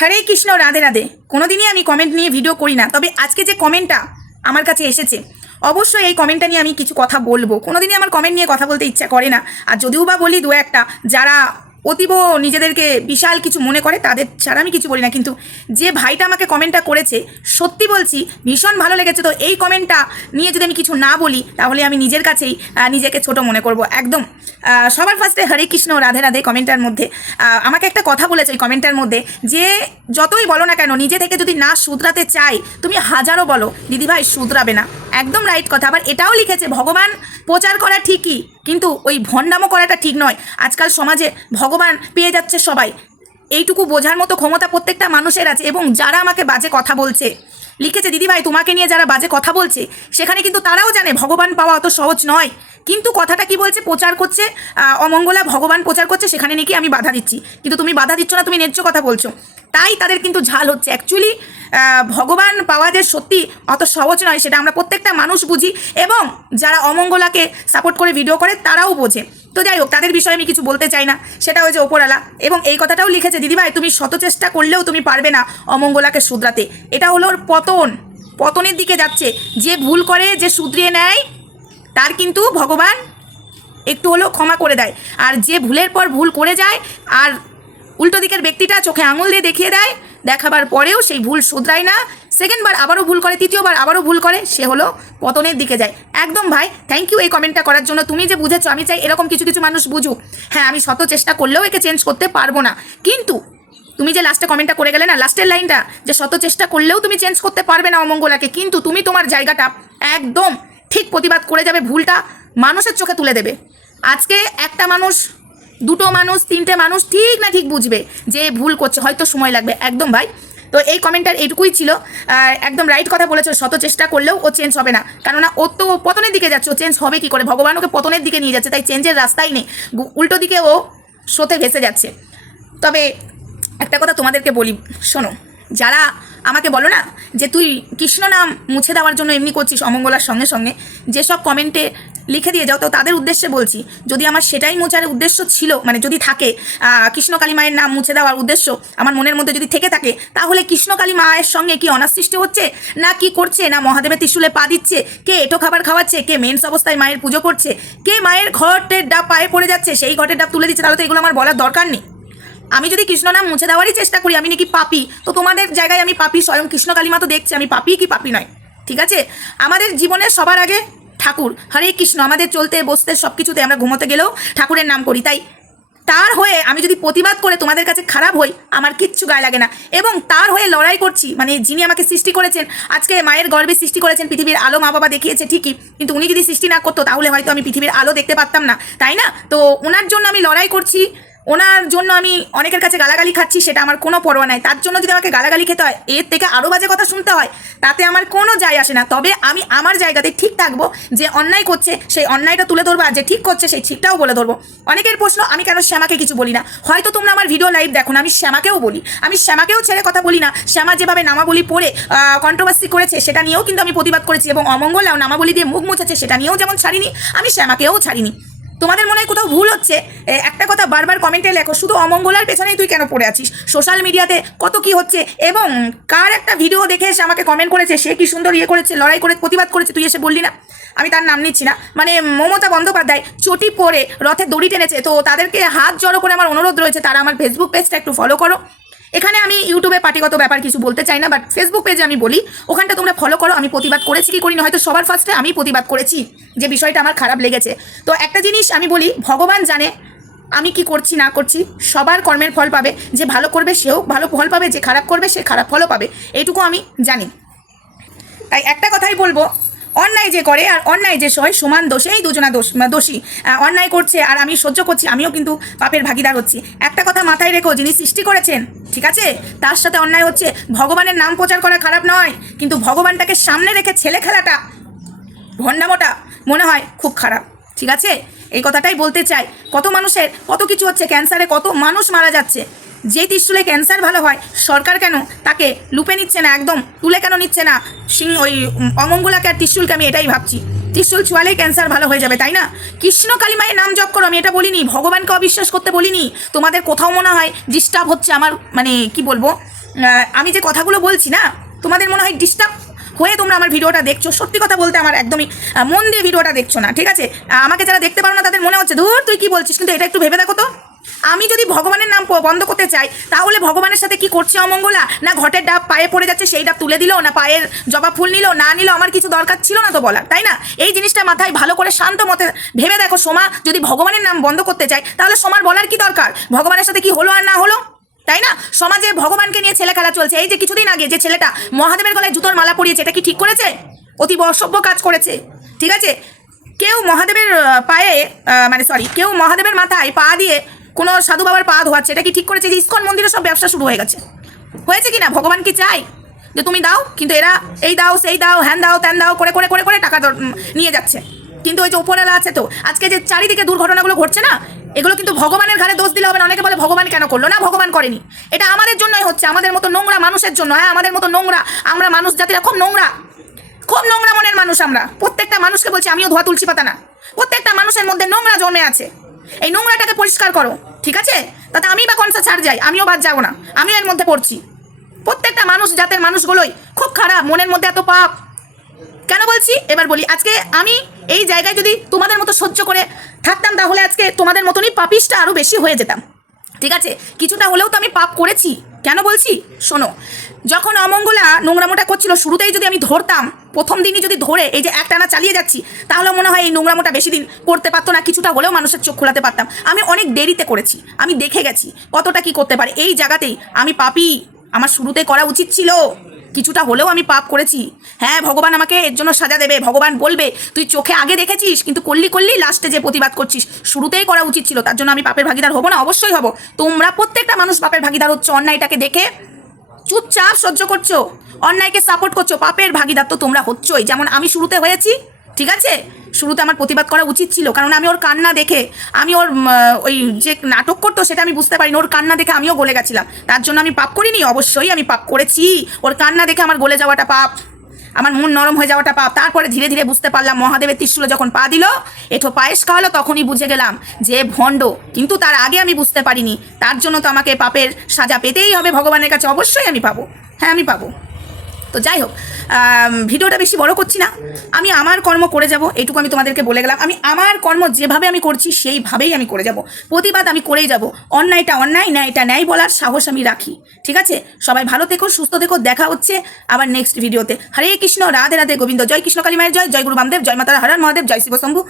হরে কৃষ্ণ, রাধে রাধে। কোনোদিনই আমি কমেন্ট নিয়ে ভিডিও করি না। তবে আজকে যে কমেন্টটা আমার কাছে এসেছে, অবশ্যই এই কমেন্টটা নিয়ে আমি কিছু কথা বলব। কোনোদিনই আমার কমেন্ট নিয়ে কথা বলতে ইচ্ছা করে না। আর যদিও বা বলি দু একটা, যারা অতীব নিজেদেরকে বিশাল কিছু মনে করে, তাদের ছাড়া আমি কিছু বলি না। কিন্তু যে ভাইটা আমাকে কমেন্টটা করেছে, সত্যি বলছি, ভীষণ ভালো লেগেছে। তো এই কমেন্টটা নিয়ে যদি আমি কিছু না বলি, তাহলে আমি নিজের কাছেই নিজেকে ছোট মনে করব। একদম সবার ফার্স্টে হরে কৃষ্ণ, রাধে রাধে কমেন্টার মধ্যে। আমাকে একটা কথা বলেছে ওই কমেন্টার মধ্যে, যে যতই বলো না কেন, নিজে থেকে যদি না শুধরাতে চাই, তুমি হাজারও বলো, দিদিভাই শুধরাবে না। একদম রাইট কথা। আবার এটাও লিখেছে, ভগবান প্রচার করা ঠিকই, কিন্তু ওই ভণ্ডামো করাটা ঠিক নয়। আজকাল সমাজে ভগবান পেয়ে যাচ্ছে সবাই। এইটুকু বোঝার মতো ক্ষমতা প্রত্যেকটা মানুষের আছে এবং যারা আমাকে বাজে কথা বলছে, লিখেছে, দিদিভাই, তোমাকে নিয়ে যারা বাজে কথা বলছে, সেখানে কিন্তু তারাও জানে ভগবান পাওয়া অত সহজ নয়। কিন্তু কথাটা কি বলছে? প্রচার করছে অমঙ্গলা ভগবান প্রচার করছে, সেখানে নাকি আমি বাধা দিচ্ছি। কিন্তু তুমি বাধা দিচ্ছ না, তুমি ন্যায্য কথা বলছো। তাই তাদের কিন্তু ঝাল হচ্ছে। অ্যাকচুয়ালি ভগবান পাওয়া যে সত্যি অত সহজ নয়, সেটা আমরা প্রত্যেকটা মানুষ বুঝি। এবং যারা অমঙ্গলাকে সাপোর্ট করে ভিডিও করে, তারাও বোঝে। তো যাই হোক, তাদের বিষয়ে আমি কিছু বলতে চাই না। সেটা হয়েছে ওপরালা এবং এই কথাটাও লিখেছে, দিদিভাই, তুমি শত চেষ্টা করলেও তুমি পারবে না অমঙ্গলাকে শুধরাতে। এটা হলো ওর পতন। পতনের দিকে যাচ্ছে। যে ভুল করে, যে শুধরিয়ে নেয়, তার কিন্তু ভগবান একটু হলেও ক্ষমা করে দেয়। আর যে ভুলের পর ভুল করে যায়, আর উল্টো দিকের ব্যক্তিটা চোখে আঙুল দিয়ে দেখিয়ে দেয় দেখাবার পরেও সেই ভুল শুধরায় না। সেকেন্ডবার আবারও ভুল করে, তৃতীয়বার আবারও ভুল করে, সে হলো পতনের দিকে যায়। একদম ভাই থ্যাংক ইউ এই কমেন্টটা করার জন্য। তুমি যে বুঝেছ, আমি চাই এরকম কিছু কিছু মানুষ বুঝুক। হ্যাঁ আমি শত চেষ্টা করলেও একে চেঞ্জ করতে পারব না। কিন্তু তুমি যে লাস্টে কমেন্টটা করে গেলে না লাস্টের লাইনটা যে শত চেষ্টা করলেও তুমি চেঞ্জ করতে পারবে না অমঙ্গলাকে, কিন্তু তুমি তোমার জায়গাটা একদম ঠিক প্রতিবাদ করে যাবে, ভুলটা মানুষের চোখে তুলে দেবে। আজকে একটা মানুষ দুটো মানুষ, তিনটে মানুষ ঠিক না ঠিক বুঝবে যে ভুল করছে, হয়তো সময় লাগবে। একদম ভাই। তো এই কমেন্টার এইটুকুই ছিল। একদম রাইট কথা বলেছে, শত চেষ্টা করলেও ও চেঞ্জ হবে না। কেননা ও তো পতনের দিকে যাচ্ছে, ও চেঞ্জ হবে কি করে? ভগবান ওকে পতনের দিকে নিয়ে যাচ্ছে, তাই চেঞ্জের রাস্তাই নেই। উল্টো দিকে ও স্রোতে ভেসে যাচ্ছে। তবে একটা কথা তোমাদেরকে বলি, শোনো, যারা আমাকে বলো না যে তুই কৃষ্ণ নাম মুছে দেওয়ার জন্য এমনি করছিস অমঙ্গলার সঙ্গে সঙ্গে, যেসব কমেন্টে লিখে দিয়ে যাও। তো তাদের উদ্দেশ্যে বলছি, যদি আমার সেটাই মোচার উদ্দেশ্য ছিল মানে যদি থাকে কৃষ্ণ কালী মায়ের নাম মুছে দেওয়ার উদ্দেশ্য আমার মনের মধ্যে যদি থেকে থাকে, তাহলে কৃষ্ণ কালী মায়ের সঙ্গে কি অনার সৃষ্টি হচ্ছে, না কি করছে, না মহাদেবের ত্রিশুলে পা দিচ্ছে, কে এটো খাবার খাওয়াচ্ছে, কে মেন্স অবস্থায় মায়ের পুজো করছে, কে মায়ের ঘটের ডাব পায়ে পড়ে যাচ্ছে, সেই ঘটের ডাব তুলে দিচ্ছে, তাহলে তো এগুলো আমার বলার দরকার নেই। আমি যদি কৃষ্ণ নাম মুছে দেওয়ারই চেষ্টা করি, আমি নাকি পাপি, তো তোমাদের জায়গায় আমি পাপি, স্বয়ং কৃষ্ণ কালিমা তো দেখছি, আমি পাপি কি পাপি নয়, ঠিক আছে? আমাদের জীবনে সবার আগে ঠাকুর, হরে কৃষ্ণ, আমাদের চলতে, বসতে সব কিছুতে আমরা ঘুমোতে গেলেও ঠাকুরের নাম করি, তাই? তার হয়ে আমি যদি প্রতিবাদ করে তোমাদের কাছে খারাপ হই, আমার কিচ্ছু গায়ে লাগে না। এবং তার হয়ে লড়াই করছি মানে যিনি আমাকে সৃষ্টি করেছেন, আজকে মায়ের গর্বে সৃষ্টি করেছেন, পৃথিবীর আলো মা বাবা দেখিয়েছে ঠিকই, কিন্তু উনি যদি সৃষ্টি না করতো, তাহলে হয়তো আমি পৃথিবীর আলো দেখতে পারতাম না, তাই না? তো ওনার জন্য আমি লড়াই করছি ওনার জন্য আমি অনেকের কাছে গালাগালি খাচ্ছি, সেটা আমার কোনো পরোয়া নাই। তার জন্য যদি আমাকে গালাগালি খেতে হয়, এর থেকে আরও বাজে কথা শুনতে হয়, তাতে আমার কোনো যায় আসে না। তবে আমি আমার জায়গাতে ঠিক থাকব যে অন্যায় করছে, সেই অন্যায়টা তুলে ধরবো, আর যে ঠিক করছে, সেই ঠিকটাও বলে ধরবো। অনেকের প্রশ্ন, আমি কেন শ্যামাকে কিছু বলি না? হয়তো তোমরা আমার ভিডিও লাইভ দেখো না, আমি শ্যামাকেও বলি। আমি শ্যামাকেও ছেড়ে কথা বলি না। শ্যামা যেভাবে নামাবলি পড়ে কন্ট্রোভার্সি করেছে, সেটা নিয়েও কিন্তু আমি প্রতিবাদ করেছি এবং অমঙ্গলাও নামাবলি দিয়ে মুখ মুছেছে, সেটা নিয়েও যেমন ছাড়িনি, আমি শ্যামাকেও ছাড়িনি। তোমাদের মনে হয় কোথাও ভুল হচ্ছে? একটা কথা বারবার কমেন্টে লেখো, শুধু অমঙ্গলার পেছনেই তুই কেন পড়ে আছিস? সোশ্যাল মিডিয়াতে কত কি হচ্ছে? এবং কার একটা ভিডিও দেখে এসে আমাকে কমেন্ট করেছে? সে কি সুন্দর ইয়ে করেছে, লড়াই করে প্রতিবাদ করেছে? তুই এসে বললি না? আমি তার নাম নিচ্ছি না। মানে মমতা বন্দ্যোপাধ্যায় চটি পরে রথে দড়ি টেনেছে, তো তাদেরকে হাত জড়ো করে আমার অনুরোধ রয়েছে, তারা আমার ফেসবুক পেজটা একটু ফলো করো। এখানে আমি ইউটিউবে পার্টিগত ব্যাপার কিছু বলতে চাই না বাট ফেসবুক পেজে আমি বলি, ওখানটা তোমরা ফলো করো, আমি প্রতিবাদ করেছি কি করি না হয়তো সবার ফার্স্টে আমি প্রতিবাদ করেছি যে বিষয়টা আমার খারাপ লেগেছে। তো একটা জিনিস আমি বলি, ভগবান জানে আমি কি করছি, না করছি, সবার কর্মের ফল পাবে, যে ভালো করবে সেও ভালো ফল পাবে, যে খারাপ করবে সে খারাপ ফলও পাবে, এইটুকু আমি জানি। তাই একটা কথাই বলব অন্যায় যে করে আর অন্যায় যে সয় সমান দোষেই দুজনা দোষ দোষী অন্যায় করছে আর আমি সহ্য করছি, আমিও কিন্তু পাপের ভাগিদার হচ্ছি। একটা কথা মাথায় রেখো, যিনি সৃষ্টি করেছেন, ঠিক আছে? তার সাথে অন্যায় হচ্ছে, ভগবানের নাম প্রচার করা খারাপ নয়, কিন্তু ভগবানটাকে সামনে রেখে ছেলে খেলাটা ভণ্ডামোটা মনে হয় খুব খারাপ, ঠিক আছে? এই কথাটাই বলতে চাই। কত মানুষের, কত কিছু হচ্ছে ক্যান্সারে, কত মানুষ মারা যাচ্ছে। যে ত্রিশুলে ক্যান্সার ভালো হয়, সরকার কেন তাকে লুপে নিচ্ছে না, একদম তুলে কেন নিচ্ছে না? সিং, ওই অমঙ্গলাকে আর ত্রিশুলকে আমি এটাই ভাবছি। ত্রিশুল ছুয়ালেই ক্যান্সার ভালো হয়ে যাবে, তাই না? কৃষ্ণ কালিমায়ের নাম জপ করো, আমি এটা বলিনি, ভগবানকে অবিশ্বাস করতে বলিনি। তোমাদের কোথাও মনে হয় ডিস্টার্ব হচ্ছে আমার মানে কি বলব? আমি যে কথাগুলো বলছি না, তোমাদের মনে হয় ডিস্টার্ব হয়ে তোমরা আমার ভিডিওটা দেখছ? সত্যি কথা বলতে আমার একদমই মন দিয়ে ভিডিওটা দেখছ না, ঠিক আছে? আমাকে যারা দেখতে পারো না, তাদের মনে হচ্ছে, ধুর, তুই কি বলছিস? কিন্তু এটা একটু ভেবে দেখো তো। আমি যদি ভগবানের নাম বন্ধ করতে চাই, তাহলে ভগবানের সাথে কি করছে অমঙ্গলা? না ঘটের ডাব পায়ে পড়ে যাচ্ছে, সেই ডাব তুলে দিল, না পায়ের জবা ফুল নিল, না নিল, আমার কিছু দরকার ছিল না তো বলার, তাই না? এই জিনিসটা মাথায় ভালো করে শান্ত মতে ভেবে দেখো, সোমা যদি ভগবানের নাম বন্ধ করতে চাই তাহলে সোমার বলার কি দরকার? ভগবানের সাথে কি হলো আর না হলো? তাই না? সমাজে ভগবানকে নিয়ে ছেলে খেলা চলছে, এই যে কিছুদিন আগে যে ছেলেটা মহাদেবের গলায় জুতোর মালা পরিয়েছে, এটা কি ঠিক করেছে? অতীব অসভ্য কাজ করেছে, ঠিক আছে? কেউ মহাদেবের পায়ে মানে সরি কেউ মহাদেবের মাথায় পা দিয়ে কোনো সাধু বাবার পা ধোয়াচ্ছে, এটা কি ঠিক করেছে যে ইস্কন মন্দিরে সব ব্যবসা শুরু হয়ে গেছে? হয়েছে কি না ভগবান কি চাই যে তুমি দাও? কিন্তু এরা এই দাও, সেই দাও, হ্যান দাও, ত্যান দাও, করে করে করে করে টাকা নিয়ে যাচ্ছে। কিন্তু ওই যে উপরওয়ালা আছে তো, আজকে যে চারিদিকে দুর্ঘটনাগুলো ঘটছে না, এগুলো কিন্তু ভগবানের ঘাড়ে দোষ দিলে হবে না। অনেকে বলে, ভগবান কেন করল? না, ভগবান করেনি। এটা আমাদের জন্যই হচ্ছে, আমাদের মতো নোংরা মানুষের জন্য। হ্যাঁ আমাদের মতো নোংরা, আমরা মানুষ জাতিরা খুব নোংরা। খুব নোংরা মনের মানুষ আমরা। প্রত্যেকটা মানুষকে বলছি, আমিও ধোয়া তুলসী পাতা না। প্রত্যেকটা মানুষের মধ্যে নোংরা জমে আছে। এই নোংরাটাকে পরিষ্কার করো। ঠিক আছে? তাতে আমি বা কনসা ছাড় যাই? আমিও বাদ যাব না। আমিও এর মধ্যে পড়ছি। প্রত্যেকটা মানুষ, জাতের মানুষগুলোই খুব খারাপ, মনের মধ্যে এত পাপ। কেন বলছি? এবার বলি, আজকে আমি এই জায়গায় যদি তোমাদের মতো সহ্য করে থাকতাম, তাহলে আজকে তোমাদের মতনই পাপিসটা আরও বেশি হয়ে যেতাম। ঠিক আছে? কিছুটা হলেও তো আমি পাপ করেছি। কেন বলছি? শোনো, যখন অমঙ্গলা নোংরামোটা করছিল, শুরুতেই যদি আমি ধরতাম প্রথম দিনই যদি ধরে এই যে একটানা চালিয়ে যাচ্ছি তাহলে মনে হয় এই নোংরামোটা বেশি দিন করতে পারতো না, কিছুটা হলেও মানুষের চোখ খোলাতে পারতাম। আমি অনেক দেরিতে করেছি, আমি দেখে গেছি কতটা কি করতে পারে। এই জায়গাতেই আমি পাপি, আমার শুরুতে করা উচিত ছিল, কিছুটা হলেও আমি পাপ করেছি। হ্যাঁ ভগবান আমাকে এর জন্য সাজা দেবে, ভগবান বলবে, তুই চোখে আগে দেখেছিস, কিন্তু করলি করলি লাস্টে যে প্রতিবাদ করছিস, শুরুতেই করা উচিত ছিল, তার জন্য আমি পাপের ভাগিদার হব না? অবশ্যই হব। তোমরা প্রত্যেকটা মানুষ পাপের ভাগিদার হচ্ছে, অন্যায়টাকে দেখে চুপচাপ সহ্য করছ। অন্যায়কে সাপোর্ট করছ। পাপের ভাগিদার তো তোমরা হচ্ছই। যেমন আমি শুরুতে হয়েছি, ঠিক আছে? শুরুতে আমার প্রতিবাদ করা উচিত ছিল। কারণ আমি ওর কান্না দেখে, আমি ওর ওই যে নাটক করতো সেটা আমি বুঝতে পারিনি। ওর কান্না দেখে আমিও গলে গেছিলাম। তার জন্য আমি পাপ করিনি? অবশ্যই আমি পাপ করেছি। ওর কান্না দেখে আমার গলে যাওয়াটা পাপ। আমার মন নরম হয়ে যাওয়াটা পাপ। তারপরে ধীরে ধীরে বুঝতে পারলাম, মহাদেবের ত্রিশুলো যখন পা দিল, এঠো পায়েস খাওয়ালো তখনই বুঝে গেলাম যে ভণ্ড। কিন্তু তার আগে আমি বুঝতে পারিনি। তার জন্য তো আমাকে পাপের সাজা পেতেই হবে। ভগবানের কাছে অবশ্যই আমি পাবো। হ্যাঁ আমি পাবো। তো যাই হোক ভিডিওটা বেশি বড় করছি না। আমি আমার কর্ম করে যাব, এটুকু আমি তোমাদেরকে বলে গেলাম। আমি আমার কর্ম যেভাবে আমি করছি, সেইভাবেই আমি করে যাব। প্রতিবাদ আমি করেই যাব। অন্যায়টা অন্যায় ন্যায়টা ন্যায় বলার সাহস আমি রাখি। ঠিক আছে? সবাই ভালো থেকো, সুস্থ থেকো, দেখা হচ্ছে আবার নেক্সট ভিডিওতে হরে কৃষ্ণ, রাধে রাধে গোবিন্দ, জয় কৃষ্ণ কালী মায়ের জয় জয় গুরু বামদেব, জয় মাতারা হরার মহাদেব, জয় শিবশম্ভু